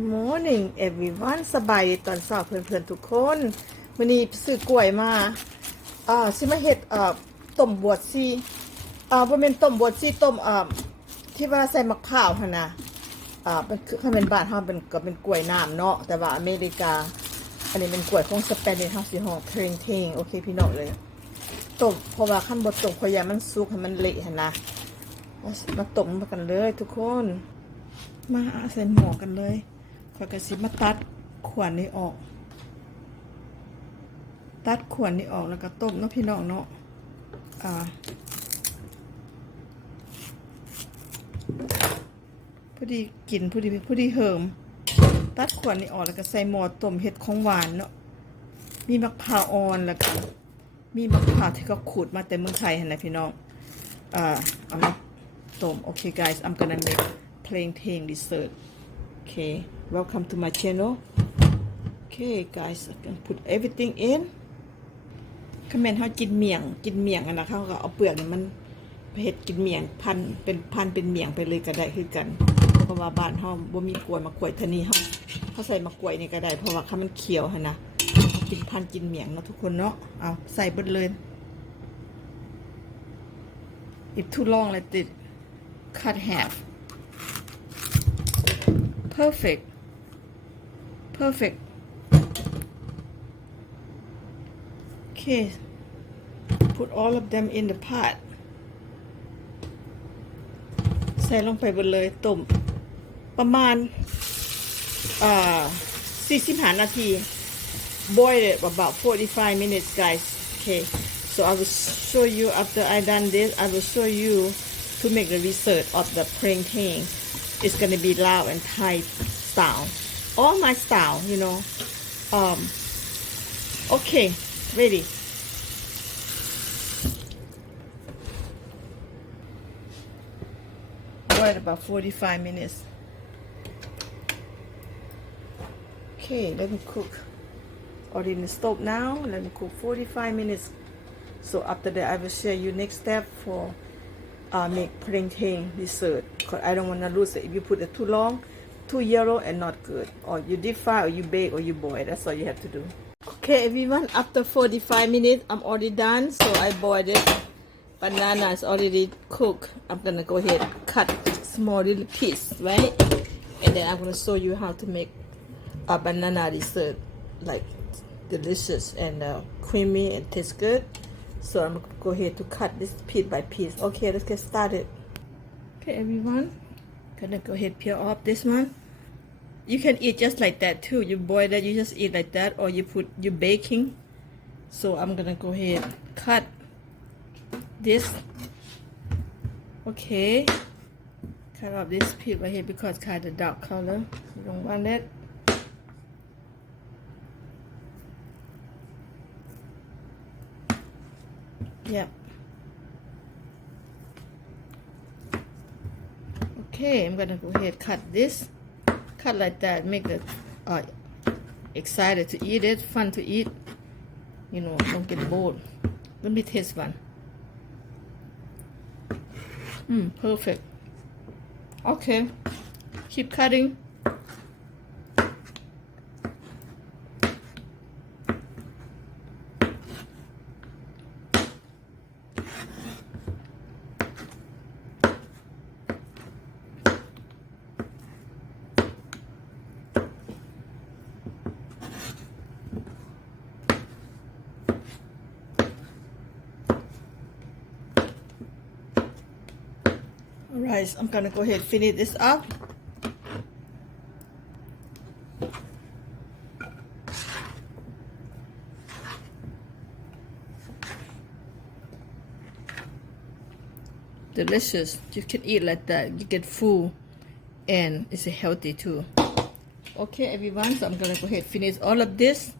Morning everyone สบายดีตอนเช้าเพื่อนๆทุกคนมื้อนี้ซื้อกล้วยมาสิมาเฮ็ดต้มบวชชีบ่แม่นต้มบวชชีต้มที่ว่าใส่มะพร้าวหั่นน่ะเป็นคือถ้าเป็นบ้านเฮาเป็นก็เป็นกล้วยน้ำเนาะแต่ว่าอเมริกาอันนี้เป็นกล้วยของสเปนเฮาสิฮ้องเพลงเทงโอเคพี่น้องเลยต้มเพราะว่าคันบ่ต้มขอยอยากมันสุกให้มันเละหั่นนะมาต้มกันเลยทุกคนมาใส่หม้อกันเลยข้อยก็สิมาตัดขวานนี้ออกแล้วก็ต้มเนาะพี่น้องเนาะพอดีกินพอดีเหิมตัดขวานนี้ออกแล้วก็ใส่หม้อต้มเห็ดของหวานเนาะมีมะพร้าวอ่อนแล้วก็มีมะพร้าวที่เขาขูดมาแต่เมืองไทยหั่นนะพี่น้องเอามาต้ม Okay guys I'm gonna make plain tang dessert Okay welcome to my channel Okay guys I can put everything in คอมเมนต์เขากินเมี่ยงอันนะเขาก็เอาเปลือกนี่มันเฮ็ดกินเมี่ยงพันเป็นเมี่ยงไปเลยก็ได้คือกันเพราะว่าบ้านเฮาบ่มีกล้วยมะกล้วยทะนี้เขาใส่มะกล้วยนี่ก็ได้เพราะว่าคันมันเขียวหั่นนะกินกินเมี่ยงเนาะทุกคนเนาะเอาใส่เบิดเลย If too long like this cut half perfect Okay put all of them in the pot ใส่ลงไปบนเลยต้มประมาณ45 นาที boil it about 45 minutes guys okay so I will show you after I done this I will show you to make the dessert of the plain tang it's gonna be Lao and Thai style all my style you know okay ready boil about 45 minutes okay let me cook already in the stove now let me cook 45 minutes so after that I will share you next step for make plain tang dessert because I don't want to lose it if you put it too long too yellow and not good or you deep fry or you bake or you boil that's all you have to do okay everyone after 45 minutes I'm already done so I boiled it banana is already cooked I'm gonna go ahead cut small little piece right and then I'm gonna show you how to make a banana dessert like delicious and creamy and tastes good so I'm gonna go ahead to cut this piece by piece okay let's get started okay everyone gonna go ahead peel off this one you can eat just like that too you boil that you just eat like that or you baking so I'm gonna go ahead cut this okay cut off this piece right here because it's kind of dark color you don't want it yep okay I'm gonna go ahead cut this cut like that make it excited to eat it fun to eat you know don't get bored let me taste one perfect okay keep cutting Alright, I'm gonna go ahead and finish this up. Delicious. You can eat like that. You get full and it's healthy too. Okay everyone, so I'm gonna go ahead and finish all of this.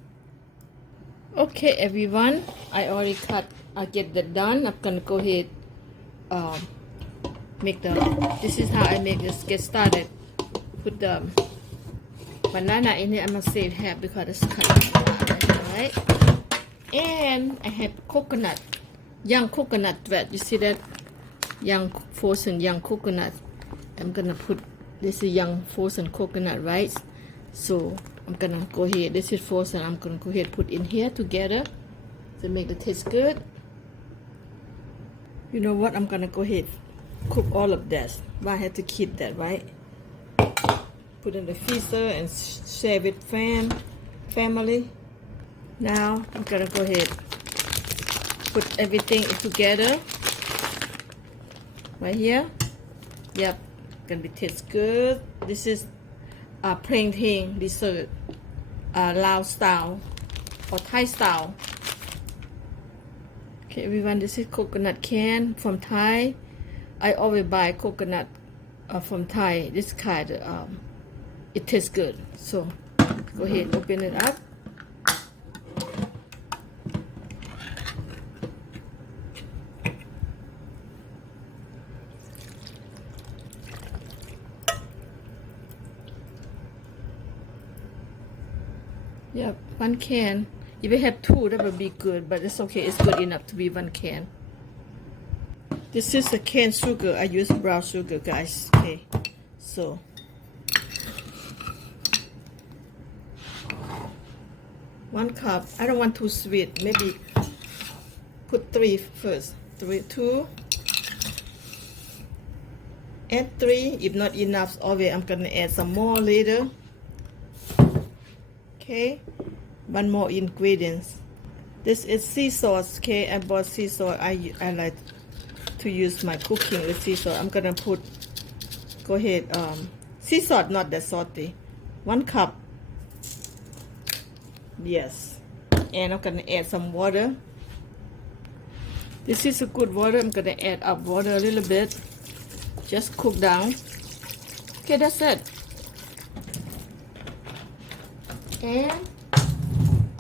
Okay everyone, I already I get that done. I'm gonna go ahead make this is how I make this get started. Put the banana in it. I'm gonna save half because it's cut right. And I have coconut, young coconut thread. You see that young frozen young coconut. I'm gonna put this is young frozen coconut, right? So I'm gonna go ahead, this is frozen, I'm gonna go ahead put in here together to make it taste good. You know what, I'm gonna go ahead cook all of this, but I have to keep that, right? Put in the freezer and share with family. Now I'm gonna go ahead put everything together right here. Yep, gonna be taste good. This is plantain dessert, Lao style or Thai style. Okay, everyone, this is coconut can from Thai. I always buy coconut from Thai. This kind, it tastes good. So go ahead, open it up. Yep, one can. If you have two, that would be good, but it's okay. It's good enough to be one can. This is a cane sugar. I use brown sugar, guys. Okay, so one cup. I don't want too sweet. Maybe put 3 first. 2. Add 3. If not enough, always I'm gonna add some more later. Okay, one more ingredients. This is sea sauce. Okay, I bought sea sauce. I like to use my cooking with sea sauce. I'm gonna put, go ahead, sea sauce, not that salty. 1 cup. Yes, and I'm gonna add some water. This is a good water. I'm gonna add up water a little bit. Just cook down. Okay, that's it. And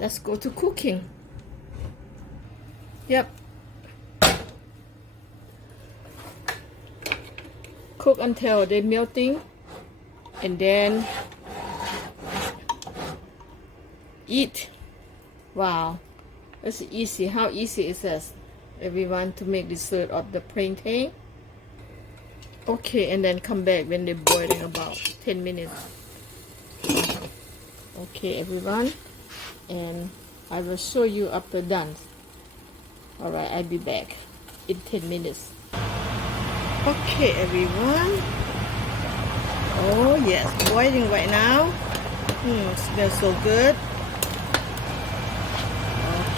let's go to cooking. Yep. Cook until they're melting, and then eat. Wow, that's easy. How easy is this, everyone, to make dessert of the plantain? Okay, and then come back when they're boiling about 10 minutes. Okay, everyone, and I will show you after done. Alright, I'll be back in 10 minutes. Okay, everyone. Oh yes, boiling right now. Smells so good.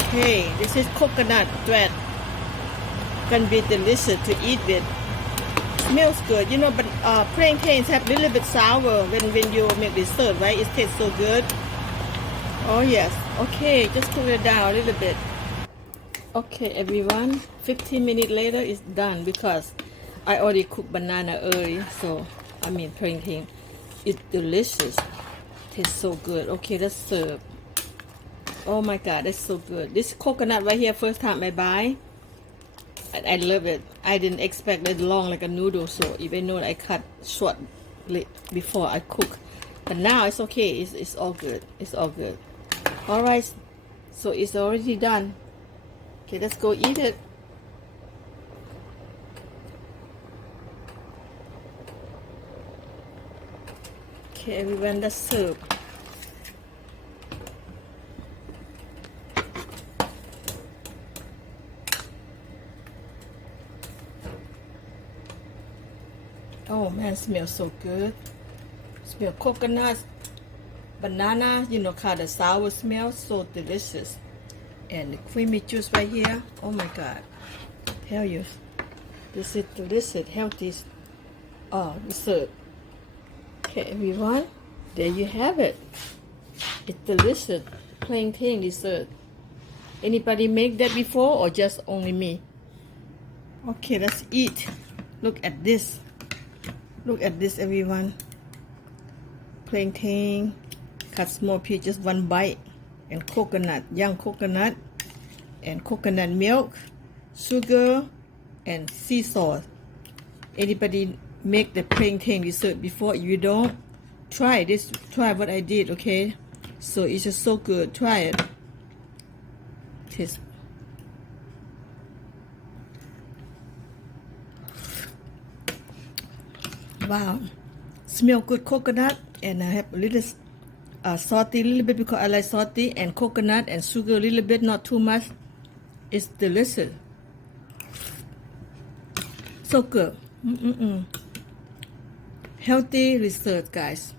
Okay, this is coconut thread. Can be delicious to eat with. Smells good, you know, but plantains have a little bit sour when you make dessert, right? It tastes so good. Oh yes. Okay, just cool it down a little bit. Okay, everyone, 15 minutes later it's done because I already cooked banana early. So I mean plantain. It's delicious. Tastes so good. Okay, let's serve. Oh my god, that's so good. This coconut right here, first time I buy. I love it. I didn't expect it long like a noodle, so even though I cut short before I cook, but now it's okay. It's all good. It's all good. All right, so it's already done. Okay, let's go eat it. Okay, everyone, let's serve. Oh man, smells so good. Smell coconut, banana, you know, kind of sour smell, so delicious. And the creamy juice right here. Oh my god. Tell you, this is delicious, healthy dessert. Okay, everyone, there you have it. It's delicious plantain dessert. Anybody make that before or just only me? Okay, let's eat. Look at this. Look at this, everyone. Plantain, cut small piece, just 1 bite. And coconut, young coconut. And coconut milk, sugar, and sea sauce. Anybody make the plantain dessert before? If you don't, try this. Try what I did, okay? So it's just so good. Try it. Taste. Wow, smell good coconut, and I have a little salty a little bit because I like salty, and coconut and sugar a little bit, not too much. It's delicious. So good. Healthy research, guys.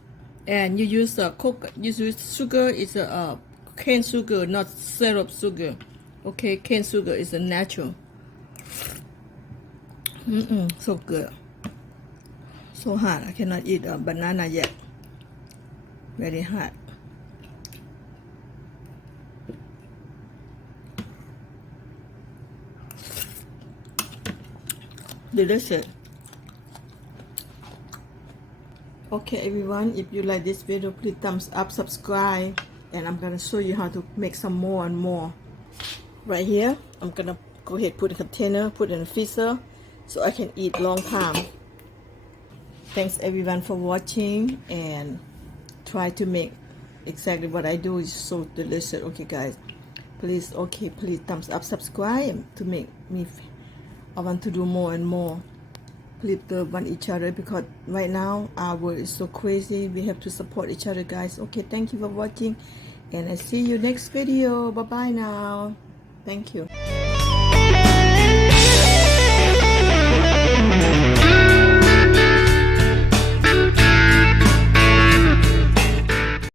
And you use you use sugar is a cane sugar, not syrup sugar. Okay, cane sugar is a natural. So good. So hot. I cannot eat a banana yet. Very hot. Delicious. Okay, everyone, if you like this video, please thumbs up, subscribe, and I'm gonna show you how to make some more and more. Right here, I'm gonna go ahead, put in a container, put in a freezer, so I can eat long time. Thanks everyone for watching, and try to make exactly what I do. Is so delicious. Okay, guys, please, please thumbs up, subscribe to make me. I want to do more and more. Please love one each other, because right now our world is so crazy. We have to support each other, guys. Okay, thank you for watching, and I see you next video. Bye bye now. Thank you.